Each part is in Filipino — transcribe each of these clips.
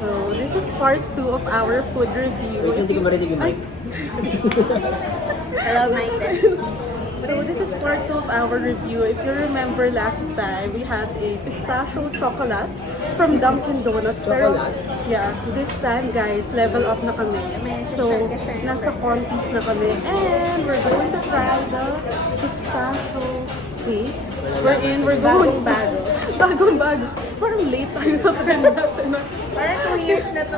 So, this is part 2 of our food review. Wait, hindi ko marinig yung mic. Hello, my test. So, this is part 2 of our review. If you remember last time, we had a pistachio chocolate from Dunkin' Donuts. Pero, yeah, this time, guys, level up na kami. So, nasa contests na kami. And we're going to try the pistachio cake. We're going Bagong-bago. Bagong-bago. Parang late tayo sa trend natin. Parang 2 years na to.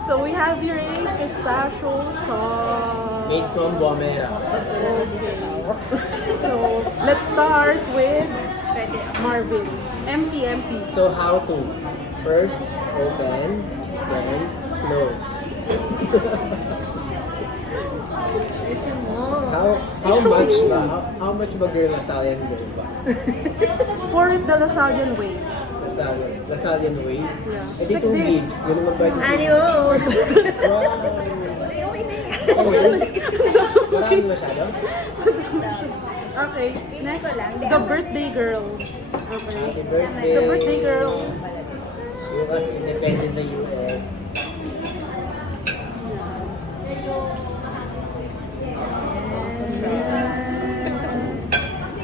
So, we have here a pistachio sauce. Made from Buamera. So, let's start with Pwede. Marvin. MP. So how to? First, open, then close. Listen mo. How much ba? How much ba girl Lasallian girl ba? Pour it the Lasallian way. Lasallian way? Yeah. Eh di Like kung this. gigs, ganun magbayad sa Ano? Wow! Ay, okay na yan. Okay? Marami masyado? Okay. Feeling ko lang. The birthday girl. Okay. Happy birthday! The birthday girl. Bukas independent sa US.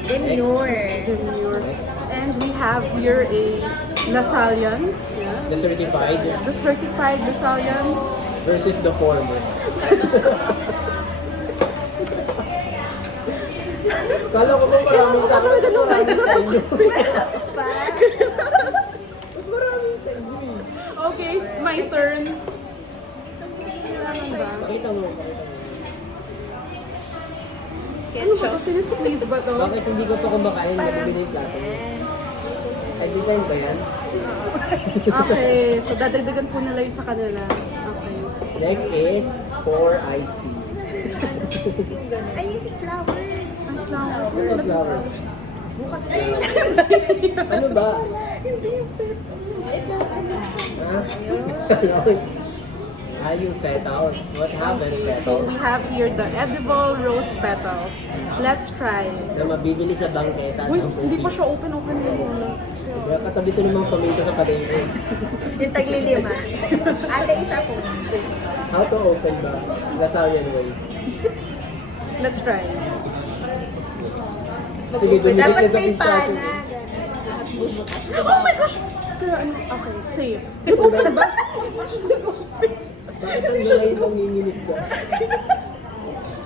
Demure. Demure. And we have here a Lasallian. Yeah. The certified The certified Lasallian. versus the former. Kala ko ba maraming sa akin? Mas maraming sa inyo. Pa. Mas maraming sa inyo eh. Okay, my turn. Pakita mo. Ano ba ito? Sinisuplease ba to? Bakit hindi ko to kumakain? Nabibili yung plato mo. Ay, design ba yan? Okay, so dadagdagan po nila yung sa kanila. Okay. Next is pour iced tea. Ay, yung flower. Ang flowers. Ano ba flowers? Bukas na. Ano ba? Hindi yung pet. Ha? Ayun. Ah, yung petals. What happened, So we petals? have here the edible rose petals. Let's try. Na mabibili sa bangketa Uy, ng hindi pa cookies. siya open na muna. Kaya katabi ko namang tomato sa palengke. Yung taglilima. Ate, isa po. How to open ba? Lasallian way. Let's try. Sige, dumikit Dapat ka sa may pistachio. pana. Oh my gosh! Kaya ano? Okay, safe. Open ba? Bakit ang ngayon nanginginig ka?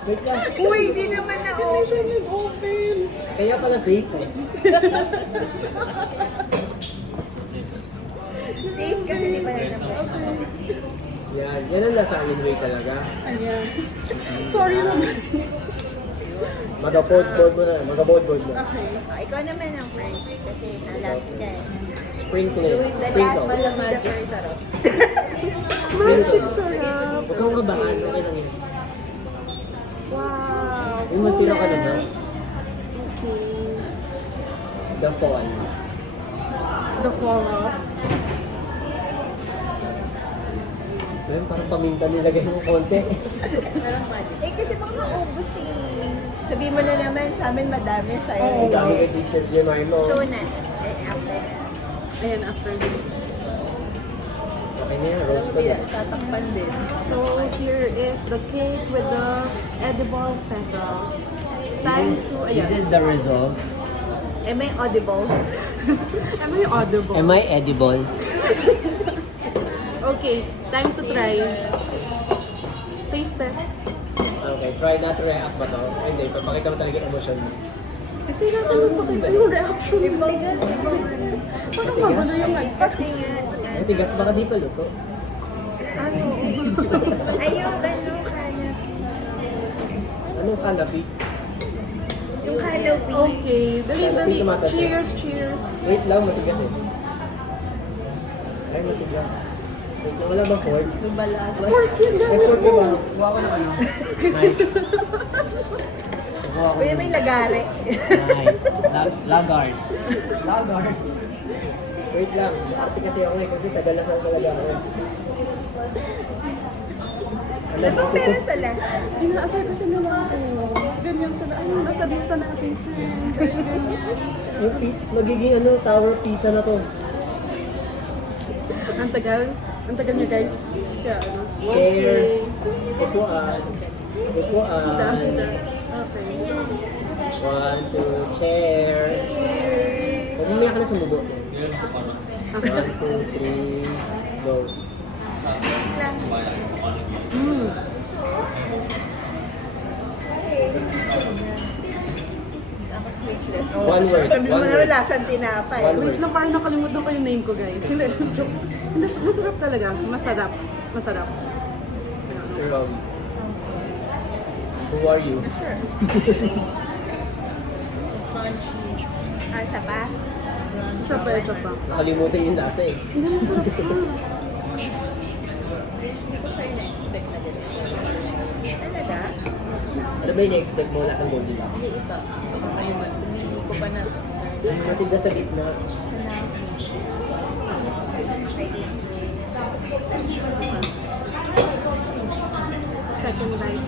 Wait lang. Uy, di naman na open. Open. Kaya pala safe eh. Safe kasi di pa naman. Yan ang Lasallian way talaga. Ayan. Sorry naman. Mag-board mo na, mag-board mo. Okay. Ikaw naman ang first kasi na-last ka. Sprinkle it. The last Sprinkle. one will be the first. Magic sarap. Huwag kang kabahan, okay lang yan. Wow. Yung magtira ka na ba? coolness. Okay. The fall. The fall off. Ayun, parang paminta nilagay mo konti. Parang magic. Eh kasi baka maubos eh. Sabihin mo na naman sa amin madami sa'yo. Oo. Ang dami kay Teacher Jemima. Show na. After na. Ayan, after that. Okay na yan, roast ko na. Tatakpan din. So, here is the cake with the edible petals. Time to, This is ayan. the result. Am I audible? Am I audible? Am I edible? Okay, time to try. Taste test. Okay, try not to react ba to? Ay, hindi, papakita mo talaga yung emotion mo. Ito na tanong ko kayo. Ano reaction mo? Parang magulo yung Kasi nga, Ang tigas, baka di pa luto. ano, ay yung ano, kaya, Anong kalapi? yung canopy. Okay, dali. Tomato. Cheers. Wait lang, matigas eh. Ay, matigas. Wait lang, wala ba fork? Yung balat. Pork yun, Ay, gamit fork mo. ba? Kuha ko ng ano? Knife. Kuha ko Pwede ng may lagari. knife. Lagars. Lagars. Wait lang, ate kasi ako eh, kasi tagalasal talaga ako. Ano bang meron sa last? Inaasar kasi nila ako. Ganyan sila. Ay, nasa lista natin, friend. Ganyan. Yung magiging ano, tower pizza na to. Ang tagal. Ang tagal niya guys. Kaya ano. Chair. Upuan. Kita. Upuan. Okay. 1, 2, chair. Huwag mo ka na sumubo. 1, 2, 3, go. Mm. One word. Sabi mo One na word. lasang tinapay. One Wait lang, parang nakalimutan ko yung name ko guys. Hindi. Masarap talaga. Masarap. Masarap. From. Who are you? Asa pa? Isa pa, isa pa. Nakalimutan yung lasa eh. Hindi, masarap siya. Hindi ko siya na-expect na ganito. Talaga? Ano ba yung na-expect mo lasang Goldilocks? Hindi ito. Makalimutan. Hindi ko pa na. Matinda sa gitna. Second bite.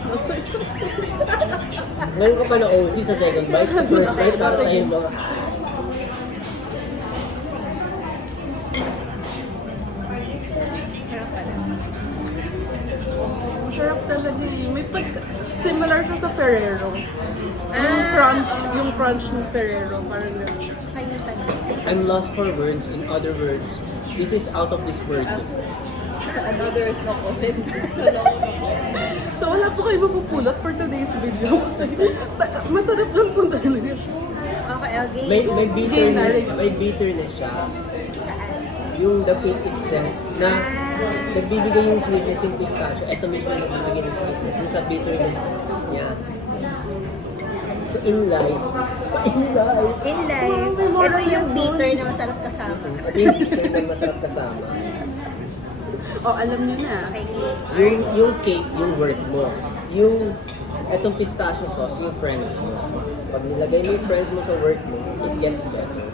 Ngayon ka pa na OC sa second bite. Sa first bite, para kayo mga... Masarap talaga eh. May pag... Similar siya sa Ferrero. Yung crunch ng Ferrero. Parang gano'n. Kaya tamis. I'm lost for words. In other words, this is out of this world. Another is no comment. So wala po kayo mapupulot for today's video. Kasi masarap lang po talaga. Okay, okay. May bitterness siya. Yung the cake itself na nagbibigay yung sweetness yung pistachio. Ito mismo yung nagbibigay ng sweetness dun sa bitterness niya. So in life, In life, ito yung bitter na masarap kasama. ito yung bitter na masarap kasama. Oh, alam niyo na. Okay. Yung cake, yung work mo. Yung etong pistachio sauce, yung friends mo. Pag nilagay mo yung friends mo sa work mo, it gets better.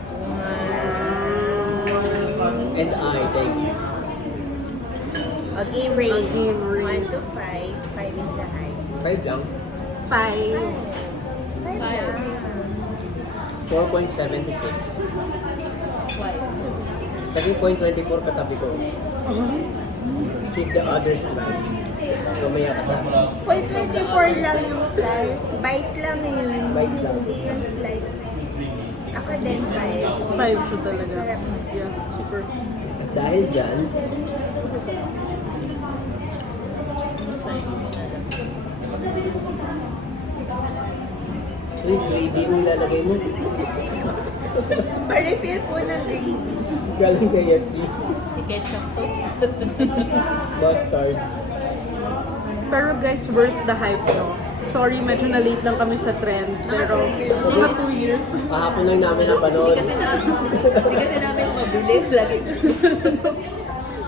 And I thank you. Okay, rate. Okay, rate. 1 to 5. 5 is the highest. 5 lang. 5. 5 lang. 4.76. Why? Kasi 0.24 katabi ko. She's the other slice. Mamaya ka sa 0.24 lang yung slice. Bite lang yun. Bite lang. Hindi yung slice. Ako din 5. 5 siya talaga. Sarap. Yeah, super. Dahil dyan, yung gravy yung ilalagay mo. Pa-refill po ng gravy. Galing kay FC. Ketchup to. Mustard. Pero guys, worth the hype no. Sorry, medyo na-late lang kami sa trend. Pero mga 2 years. Kahapon lang namin napanood. Hindi kasi namin mabilis lagi.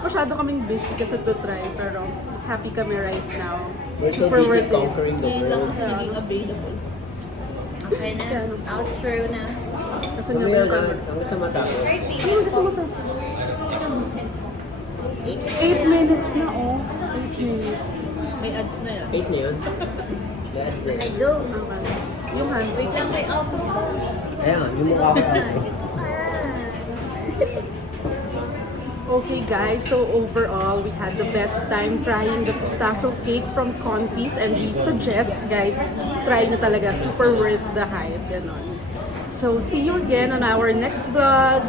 Masyado kaming busy kasi to try. Pero happy kami right now. We're so Super busy worth it. conquering the world. available. Okay na. Outro na. Kasi nga Mamaya yung na, camera. hanggang sa matapos. Ano gusto mo to? 8 minutes na oh. 8 minutes. May ads na yan. 8 na yun. That's Okay, it. go. Okay. Yung hand. Wait lang, may outro. Ayan, yung mukha ko. Ito pa. Okay guys, so overall, we had the best time trying the pistachio cake from Contis and we suggest guys, try nyo talaga, super worth the hype, ganon. So see you again on our next vlog.